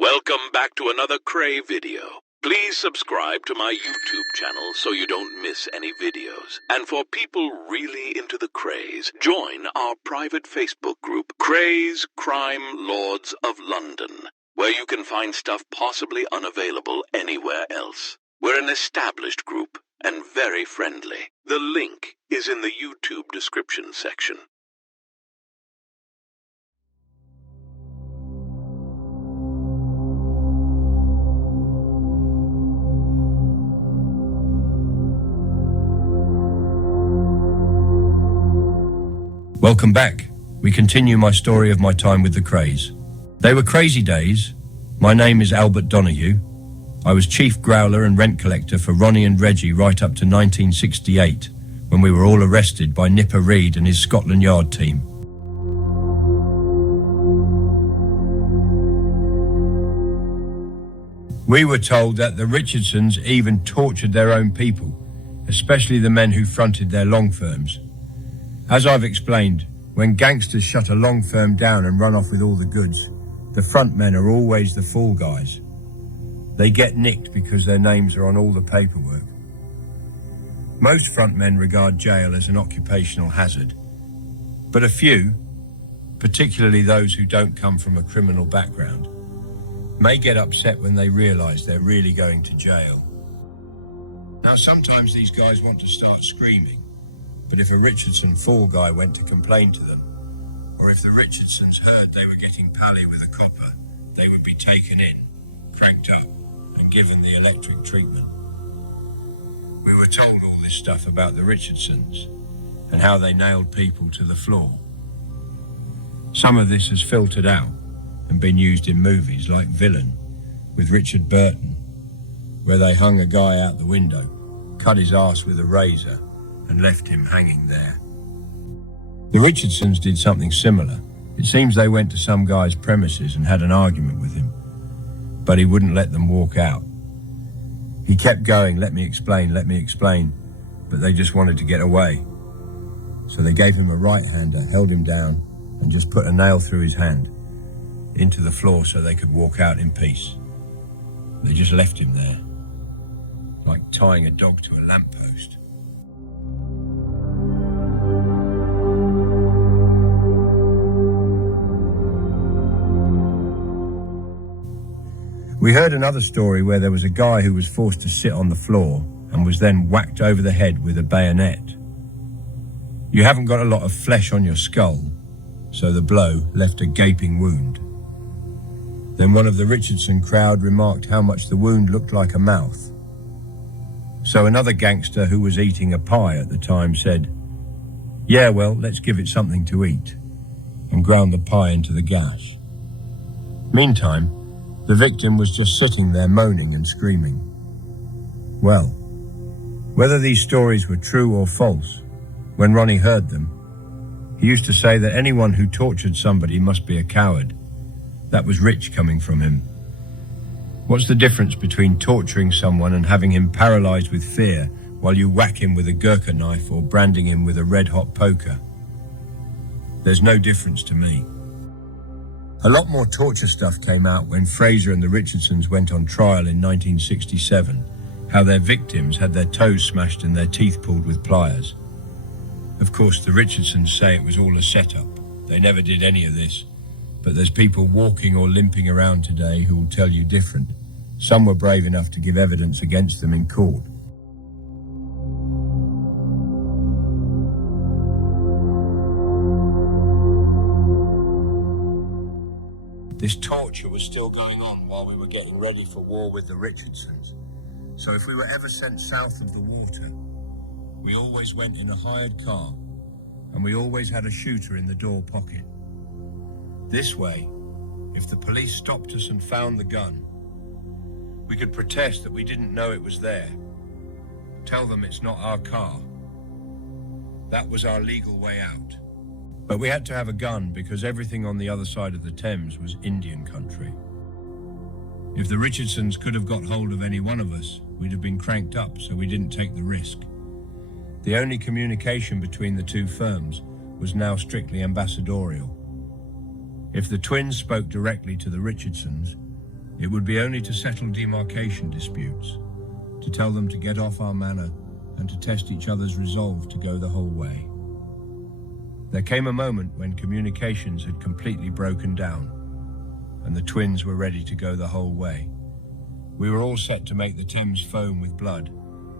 Welcome back to another Kray video. Please subscribe to my YouTube channel so you don't miss any videos. And for people really into the Krays, join our private Facebook group, Krays Crime Lords of London, where you can find stuff possibly unavailable anywhere else. We're an established group and very friendly. The link is in the YouTube description section. Welcome back. We continue my story of my time with the Krays. They were crazy days. My name is Albert Donoghue. I was chief growler and rent collector for Ronnie and Reggie right up to 1968, when we were all arrested by Nipper Reed and his Scotland Yard team. We were told that the Richardsons even tortured their own people, especially the men who fronted their long firms. As I've explained, when gangsters shut a long firm down and run off with all the goods, the front men are always the fall guys. They get nicked because their names are on all the paperwork. Most front men regard jail as an occupational hazard, but a few, particularly those who don't come from a criminal background, may get upset when they realise they're really going to jail. Now, sometimes these guys want to start screaming, but if a Richardson fall guy went to complain to them, or if the Richardsons heard they were getting pally with a copper, they would be taken in, cranked up, and given the electric treatment. We were told all this stuff about the Richardsons and how they nailed people to the floor. Some of this has filtered out and been used in movies like Villain with Richard Burton, where they hung a guy out the window, cut his arse with a razor, and left him hanging there. The Richardsons did something similar. It seems they went to some guy's premises and had an argument with him, but he wouldn't let them walk out. He kept going, let me explain, but they just wanted to get away. So they gave him a right-hander, held him down, and just put a nail through his hand into the floor so they could walk out in peace. They just left him there, like tying a dog to a lamppost. We heard another story where there was a guy who was forced to sit on the floor and was then whacked over the head with a bayonet. You haven't got a lot of flesh on your skull, so the blow left a gaping wound. Then one of the Richardson crowd remarked how much the wound looked like a mouth. So another gangster who was eating a pie at the time said, "Yeah, well, let's give it something to eat," and ground the pie into the gas. Meantime, the victim was just sitting there moaning and screaming. Well, whether these stories were true or false, when Ronnie heard them, he used to say that anyone who tortured somebody must be a coward. That was rich coming from him. What's the difference between torturing someone and having him paralyzed with fear while you whack him with a Gurkha knife or branding him with a red-hot poker? There's no difference to me. A lot more torture stuff came out when Fraser and the Richardsons went on trial in 1967, how their victims had their toes smashed and their teeth pulled with pliers. Of course, the Richardsons say it was all a setup. They never did any of this, but there's people walking or limping around today who will tell you different. Some were brave enough to give evidence against them in court. This torture was still going on while we were getting ready for war with the Richardsons. So if we were ever sent south of the water, we always went in a hired car, and we always had a shooter in the door pocket. This way, if the police stopped us and found the gun, we could protest that we didn't know it was there. Tell them it's not our car. That was our legal way out. But we had to have a gun because everything on the other side of the Thames was Indian country. If the Richardsons could have got hold of any one of us, we'd have been cranked up, so we didn't take the risk. The only communication between the two firms was now strictly ambassadorial. If the twins spoke directly to the Richardsons, It would be only to settle demarcation disputes, to tell them to get off our manor and to test each other's resolve to go the whole way. There came a moment when communications had completely broken down and the twins were ready to go the whole way. We were all set to make the Thames foam with blood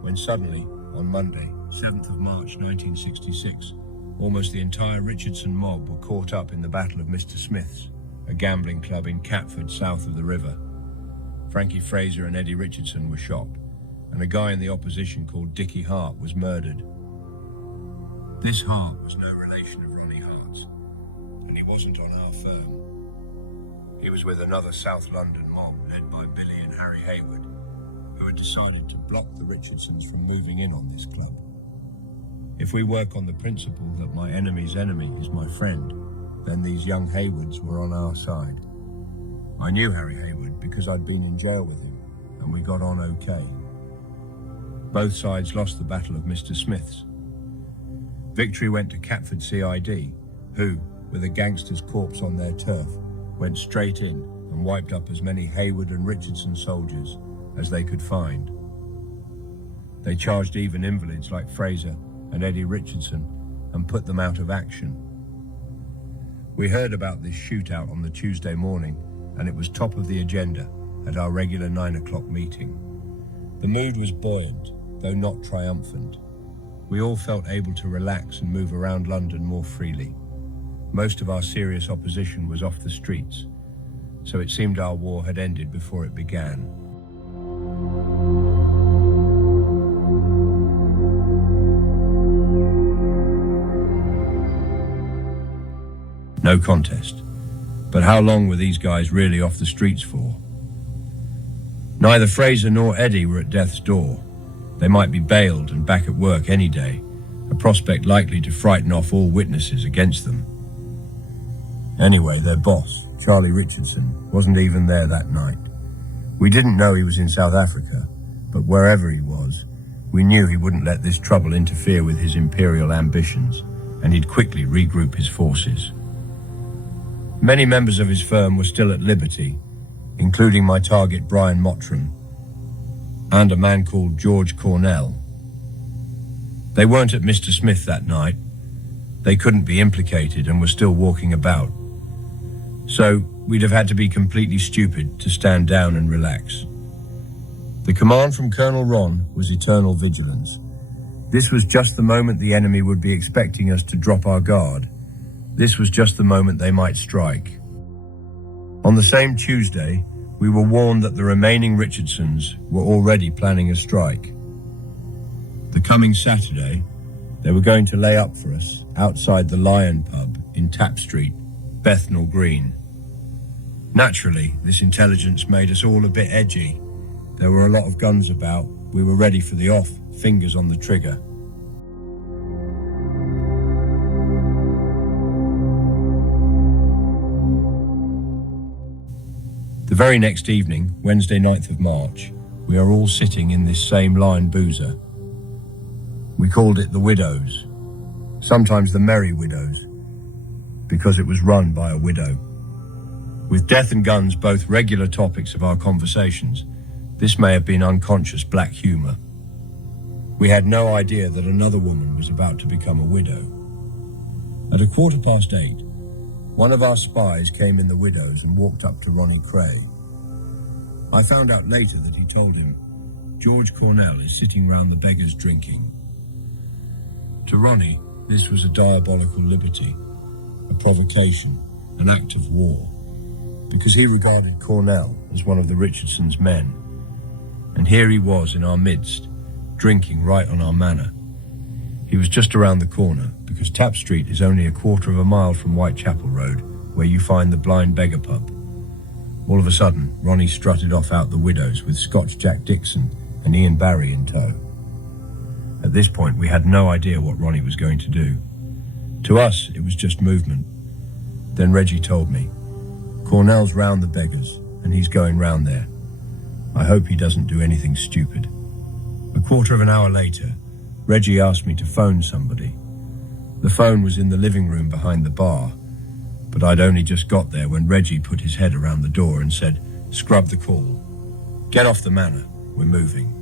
when suddenly, on Monday, 7th of March 1966, almost the entire Richardson mob were caught up in the Battle of Mr. Smith's, a gambling club in Catford south of the river. Frankie Fraser and Eddie Richardson were shot, and a guy in the opposition called Dickie Hart was murdered. This Hart was no relation of Ronnie Hart's, and he wasn't on our firm. He was with another South London mob led by Billy and Harry Hayward, who had decided to block the Richardsons from moving in on this club. If we work on the principle that my enemy's enemy is my friend, then these young Haywards were on our side. I knew Harry Hayward because I'd been in jail with him, and we got on okay. Both sides lost the Battle of Mr. Smith's. Victory went to Catford CID, who, with a gangster's corpse on their turf, went straight in and wiped up as many Hayward and Richardson soldiers as they could find. They charged even invalids like Fraser and Eddie Richardson and put them out of action. We heard about this shootout on the Tuesday morning, and it was top of the agenda at our regular 9 o'clock meeting. The mood was buoyant, though not triumphant. We all felt able to relax and move around London more freely. Most of our serious opposition was off the streets, so it seemed our war had ended before it began. No contest. But how long were these guys really off the streets for? Neither Fraser nor Eddie were at death's door. They might be bailed and back at work any day, a prospect likely to frighten off all witnesses against them. Anyway, their boss, Charlie Richardson, wasn't even there that night. We didn't know he was in South Africa, but wherever he was, we knew he wouldn't let this trouble interfere with his imperial ambitions, and he'd quickly regroup his forces. Many members of his firm were still at liberty, including my target Brian Mottram and a man called George Cornell. They weren't at Mr. Smith that night. They couldn't be implicated and were still walking about. So we'd have had to be completely stupid to stand down and relax. The command from Colonel Ron was eternal vigilance. This was just the moment the enemy would be expecting us to drop our guard. This was just the moment they might strike. On the same Tuesday, we were warned that the remaining Richardsons were already planning a strike. The coming Saturday, they were going to lay up for us outside the Lion pub in Tap Street, Bethnal Green. Naturally, this intelligence made us all a bit edgy. There were a lot of guns about. We were ready for the off, fingers on the trigger. The very next evening, Wednesday 9th of March, we are all sitting in this same Lion boozer. We called it the Widows, sometimes the Merry Widows, because it was run by a widow. With death and guns both regular topics of our conversations, this may have been unconscious black humor. We had no idea that another woman was about to become a widow. At 8:15, one of our spies came in the Widows and walked up to Ronnie Kray. I found out later that he told him, George Cornell is sitting round the beggars drinking. To Ronnie, this was a diabolical liberty, a provocation, an act of war, because he regarded Cornell as one of the Richardsons' men. And here he was in our midst, drinking right on our manor. He was just around the corner, because Tap Street is only 1/4 of a mile from Whitechapel Road, where you find the Blind Beggar pub. All of a sudden, Ronnie strutted off out the Widows with Scotch Jack Dixon and Ian Barry in tow. At this point, we had no idea what Ronnie was going to do. To us, it was just movement. Then Reggie told me, Cornell's round the beggars, and he's going round there. I hope he doesn't do anything stupid. 1/4 of an hour later, Reggie asked me to phone somebody. The phone was in the living room behind the bar, but I'd only just got there when Reggie put his head around the door and said, Scrub the call. Get off the manor. We're moving.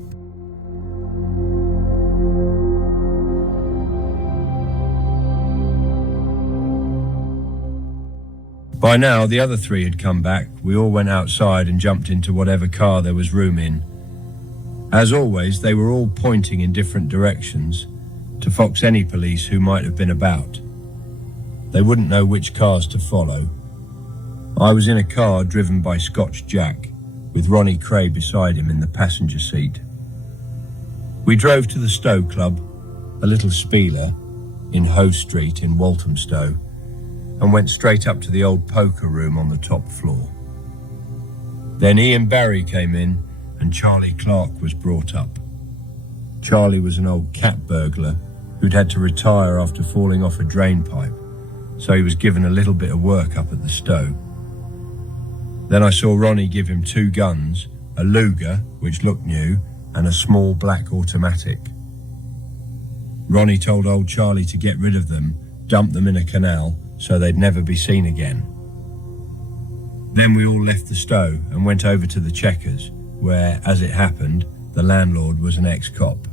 By now, the other three had come back. We all went outside and jumped into whatever car there was room in. As always, they were all pointing in different directions to fox any police who might have been about. They wouldn't know which cars to follow. I was in a car driven by Scotch Jack, with Ronnie Kray beside him in the passenger seat. We drove to the Stowe Club, a little spieler in Hoe Street in Walthamstow, and went straight up to the old poker room on the top floor. Then Ian Barry came in and Charlie Clark was brought up. Charlie was an old cat burglar who'd had to retire after falling off a drain pipe, so he was given a little bit of work up at the Stowe. Then I saw Ronnie give him 2 guns, a Luger, which looked new, and a small black automatic. Ronnie told old Charlie to get rid of them, dump them in a canal, so they'd never be seen again. Then we all left the Stowe and went over to the Checkers, where, as it happened, the landlord was an ex-cop.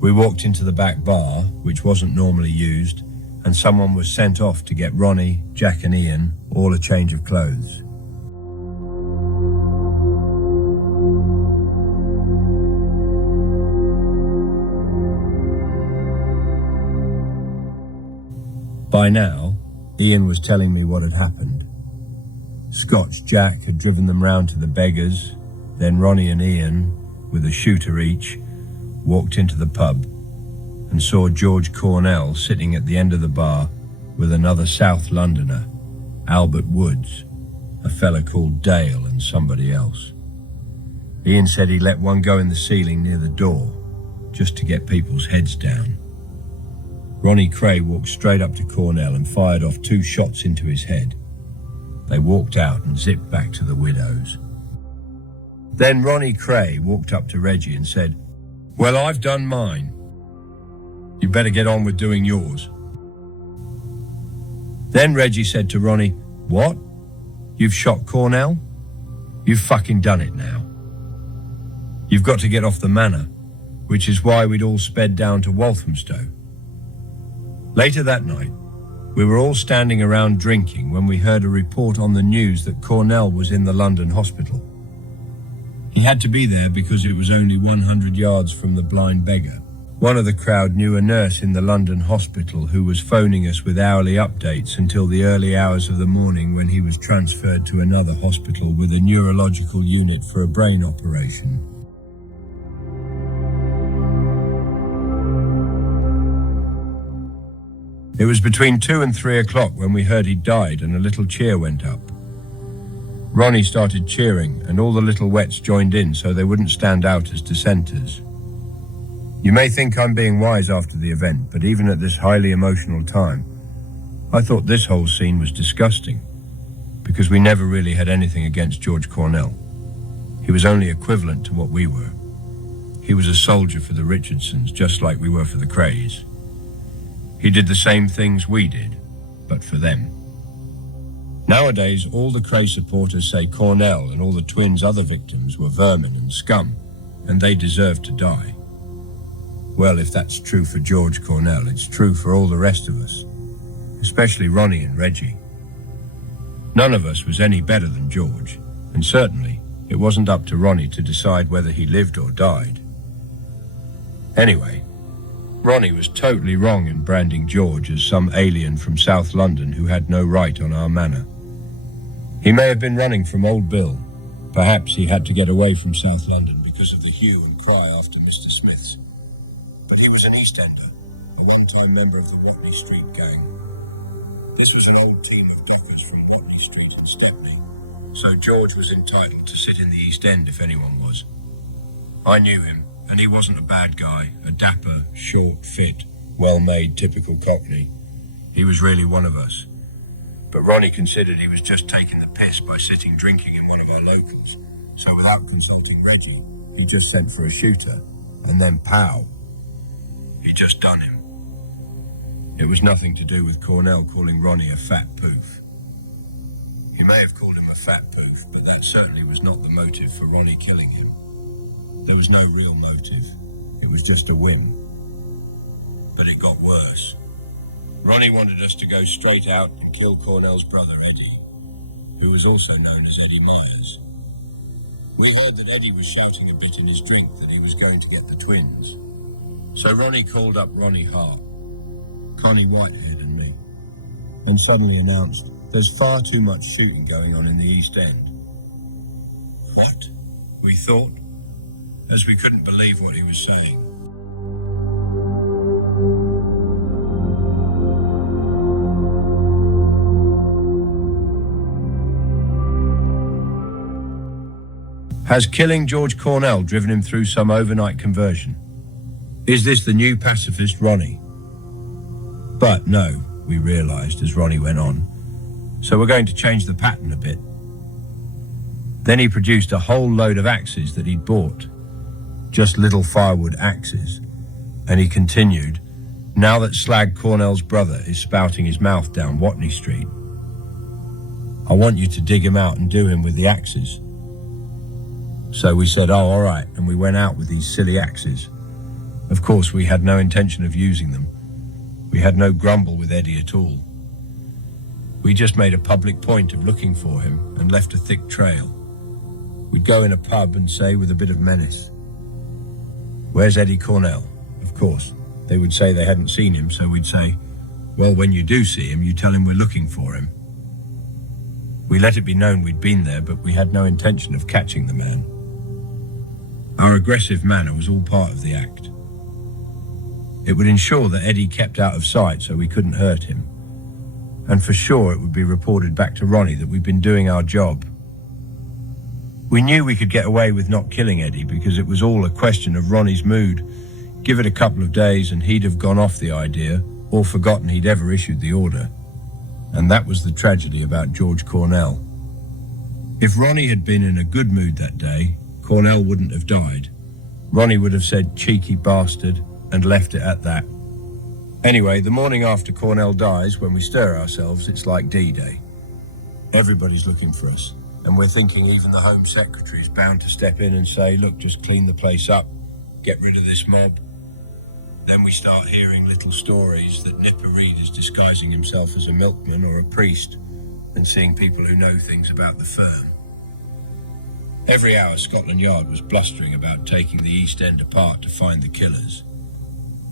We walked into the back bar, which wasn't normally used, and someone was sent off to get Ronnie, Jack and Ian all a change of clothes. By now, Ian was telling me what had happened. Scotch Jack had driven them round to the Beggars, then Ronnie and Ian, with a shooter each, walked into the pub and saw George Cornell sitting at the end of the bar with another South Londoner, Albert Woods, a fella called Dale and somebody else. Ian said he let one go in the ceiling near the door, just to get people's heads down. Ronnie Kray walked straight up to Cornell and fired off 2 shots into his head. They walked out and zipped back to the Widows. Then Ronnie Kray walked up to Reggie and said, "Well, I've done mine. You better get on with doing yours." Then Reggie said to Ronnie, "What? You've shot Cornell? You've fucking done it now. You've got to get off the manor," which is why we'd all sped down to Walthamstow. Later that night, we were all standing around drinking when we heard a report on the news that Cornell was in the London hospital. He had to be there because it was only 100 yards from the blind beggar. One of the crowd knew a nurse in the London hospital who was phoning us with hourly updates until the early hours of the morning when he was transferred to another hospital with a neurological unit for a brain operation. It was between 2 and 3 o'clock when we heard he'd died and a little cheer went up. Ronnie started cheering and all the little wets joined in so they wouldn't stand out as dissenters. You may think I'm being wise after the event, but even at this highly emotional time, I thought this whole scene was disgusting, because we never really had anything against George Cornell. He was only equivalent to what we were. He was a soldier for the Richardsons, just like we were for the Krays. He did the same things we did, but for them. Nowadays, all the Kray supporters say Cornell and all the twins' other victims were vermin and scum, and they deserved to die. Well, if that's true for George Cornell, it's true for all the rest of us, especially Ronnie and Reggie. None of us was any better than George, and certainly it wasn't up to Ronnie to decide whether he lived or died. Anyway, Ronnie was totally wrong in branding George as some alien from South London who had no right on our manor. He may have been running from Old Bill. Perhaps he had to get away from South London because of the hue and cry after Mr. Smith's. But he was an East Ender, a one-time member of the Watley Street gang. This was an old team of doers from Watley Street and Stepney, so George was entitled to sit in the East End if anyone was. I knew him, and he wasn't a bad guy, a dapper, short, fit, well-made, typical Cockney. He was really one of us. But Ronnie considered he was just taking the piss by sitting drinking in one of our locals, so without consulting Reggie, he just sent for a shooter, and then pow! He just done him. It was nothing to do with Cornell calling Ronnie a fat poof. He may have called him a fat poof, but that certainly was not the motive for Ronnie killing him. There was no real motive. It was just a whim. But it got worse. Ronnie wanted us to go straight out and kill Cornell's brother, Eddie, who was also known as Eddie Myers. We heard that Eddie was shouting a bit in his drink that he was going to get the twins. So Ronnie called up Ronnie Hart, Connie Whitehead and me, and suddenly announced, "There's far too much shooting going on in the East End." What? We thought, as we couldn't believe what he was saying. Has killing George Cornell driven him through some overnight conversion? Is this the new pacifist Ronnie? But no, we realised as Ronnie went on. So we're going to change the pattern a bit. Then he produced a whole load of axes that he'd bought. Just little firewood axes. And he continued, "Now that Slag Cornell's brother is spouting his mouth down Watney Street, I want you to dig him out and do him with the axes." So we said, "Oh, all right," and we went out with these silly axes. Of course, we had no intention of using them. We had no grumble with Eddie at all. We just made a public point of looking for him and left a thick trail. We'd go in a pub and say with a bit of menace, "Where's Eddie Cornell?" Of course, they would say they hadn't seen him, so we'd say, "Well, when you do see him, you tell him we're looking for him." We let it be known we'd been there, but we had no intention of catching the man. Our aggressive manner was all part of the act. It would ensure that Eddie kept out of sight so we couldn't hurt him. And for sure it would be reported back to Ronnie that we'd been doing our job. We knew we could get away with not killing Eddie because it was all a question of Ronnie's mood. Give it a couple of days and he'd have gone off the idea or forgotten he'd ever issued the order. And that was the tragedy about George Cornell. If Ronnie had been in a good mood that day, Cornell wouldn't have died. Ronnie would have said, "Cheeky bastard," and left it at that. Anyway, the morning after Cornell dies, when we stir ourselves, it's like D-Day. Everybody's looking for us, and we're thinking even the Home Secretary's bound to step in and say, "Look, just clean the place up, get rid of this mob." Then we start hearing little stories that Nipper Reed is disguising himself as a milkman or a priest, and seeing people who know things about the firm. Every hour Scotland Yard was blustering about taking the East End apart to find the killers.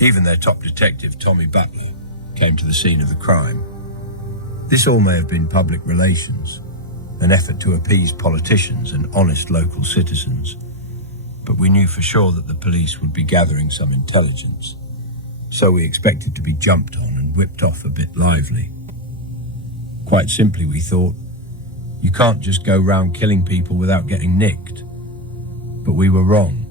Even their top detective, Tommy Battler, came to the scene of the crime. This all may have been public relations, an effort to appease politicians and honest local citizens, but we knew for sure that the police would be gathering some intelligence, so we expected to be jumped on and whipped off a bit lively. Quite simply, we thought, you can't just go round killing people without getting nicked. But we were wrong.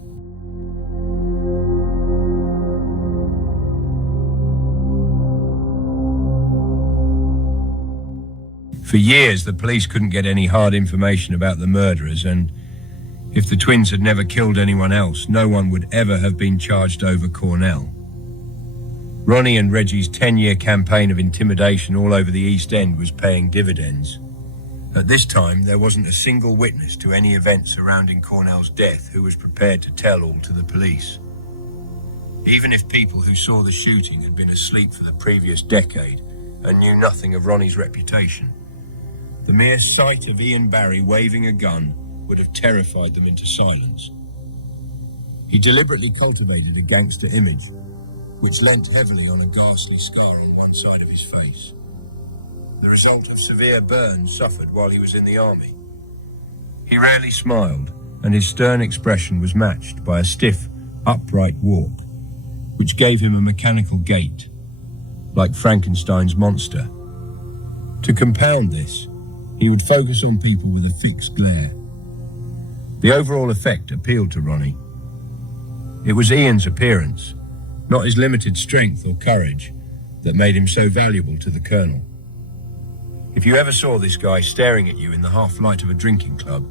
For years, the police couldn't get any hard information about the murderers, and if the twins had never killed anyone else, no one would ever have been charged over Cornell. Ronnie and Reggie's 10-year campaign of intimidation all over the East End was paying dividends. At this time, there wasn't a single witness to any event surrounding Cornell's death who was prepared to tell all to the police. Even if people who saw the shooting had been asleep for the previous decade and knew nothing of Ronnie's reputation, the mere sight of Ian Barry waving a gun would have terrified them into silence. He deliberately cultivated a gangster image, which lent heavily on a ghastly scar on one side of his face, the result of severe burns suffered while he was in the army. He rarely smiled, and his stern expression was matched by a stiff, upright walk, which gave him a mechanical gait, like Frankenstein's monster. To compound this, he would focus on people with a fixed glare. The overall effect appealed to Ronnie. It was Ian's appearance, not his limited strength or courage, that made him so valuable to the Colonel. If you ever saw this guy staring at you in the half-light of a drinking club,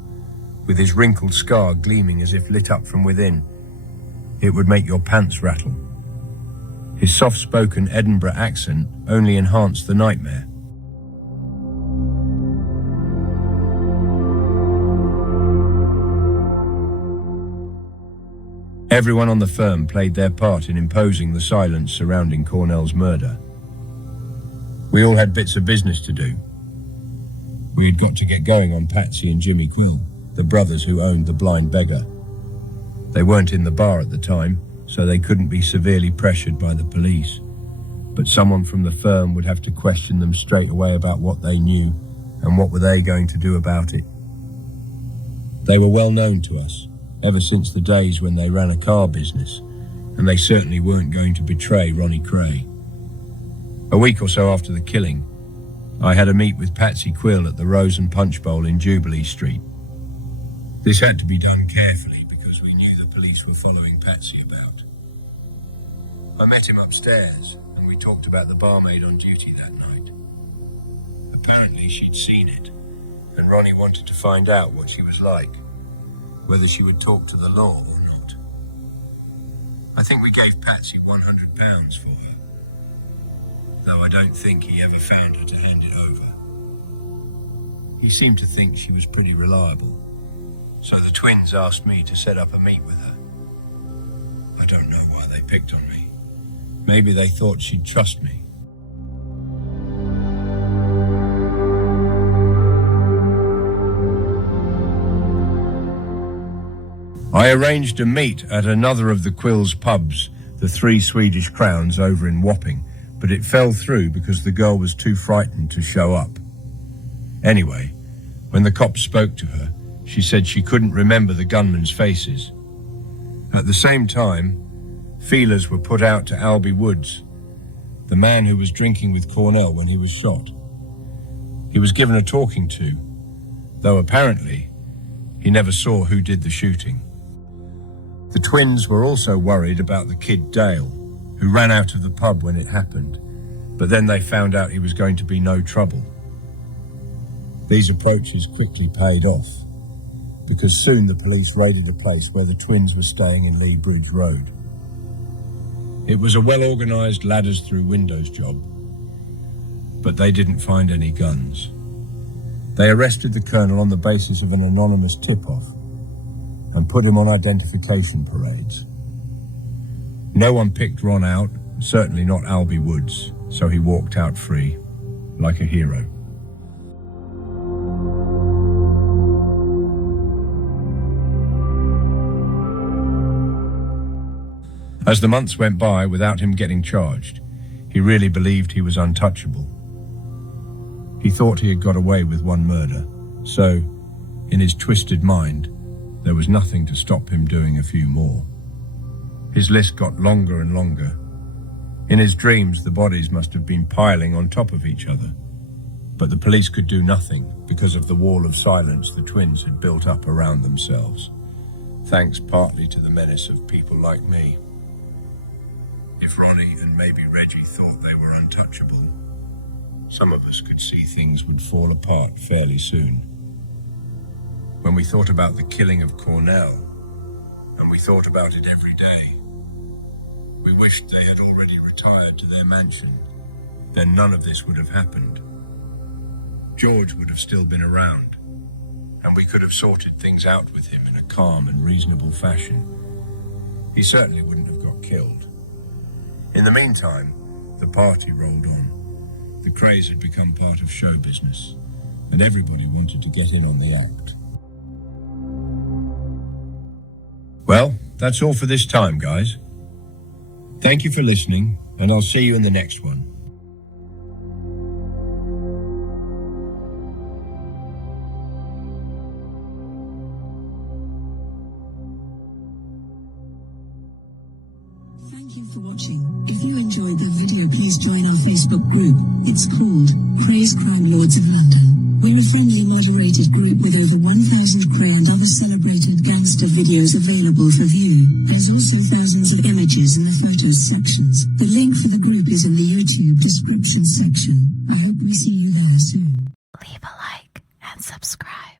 with his wrinkled scar gleaming as if lit up from within, it would make your pants rattle. His soft-spoken Edinburgh accent only enhanced the nightmare. Everyone on the firm played their part in imposing the silence surrounding Cornell's murder. We all had bits of business to do. We had got to get going on Patsy and Jimmy Quill, the brothers who owned the Blind Beggar. They weren't in the bar at the time, so they couldn't be severely pressured by the police. But someone from the firm would have to question them straight away about what they knew and what were they going to do about it. They were well known to us, ever since the days when they ran a car business, and they certainly weren't going to betray Ronnie Kray. A week or so after the killing, I had a meet with Patsy Quill at the Rose and Punch Bowl in Jubilee Street. This had to be done carefully because we knew the police were following Patsy about. I met him upstairs and we talked about the barmaid on duty that night. Apparently she'd seen it, and Ronnie wanted to find out what she was like, whether she would talk to the law or not. I think we gave Patsy £100 for her, though I don't think he ever found her to hand it over. He seemed to think she was pretty reliable, so the twins asked me to set up a meet with her. I don't know why they picked on me. Maybe they thought she'd trust me. I arranged a meet at another of the Quills' pubs, the 3 Swedish Crowns over in Wapping, but it fell through because the girl was too frightened to show up. Anyway, when the cops spoke to her, she said she couldn't remember the gunmen's faces. At the same time, feelers were put out to Albie Woods, the man who was drinking with Cornell when he was shot. He was given a talking to, though apparently he never saw who did the shooting. The twins were also worried about the kid Dale, who ran out of the pub when it happened, but then they found out he was going to be no trouble. These approaches quickly paid off, because soon the police raided a place where the twins were staying in Lee Bridge Road. It was a well-organised ladders through windows job, but they didn't find any guns. They arrested the colonel on the basis of an anonymous tip-off and put him on identification parades. No one picked Ron out, certainly not Albie Woods, so he walked out free, like a hero. As the months went by without him getting charged, he really believed he was untouchable. He thought he had got away with one murder, so, in his twisted mind, there was nothing to stop him doing a few more. His list got longer and longer. In his dreams, the bodies must have been piling on top of each other, but the police could do nothing because of the wall of silence the twins had built up around themselves, thanks partly to the menace of people like me. If Ronnie and maybe Reggie thought they were untouchable, some of us could see things would fall apart fairly soon. When we thought about the killing of Cornell, and we thought about it every day, we wished they had already retired to their mansion. Then none of this would have happened. George would have still been around, and we could have sorted things out with him in a calm and reasonable fashion. He certainly wouldn't have got killed. In the meantime, the party rolled on. The Krays had become part of show business, and everybody wanted to get in on the act. Well, that's all for this time, guys. Thank you for listening, and I'll see you in the next one. Thank you for watching. If you enjoyed the video, please join our Facebook group. It's called Krays Crime Lords of London. We're a friendly, moderated group with over 1,000 Kray and other celebrated gangster videos available for view. There's also thousands of images in the photos sections. The link for the group is in the YouTube description section. I hope we see you there soon. Leave a like and subscribe.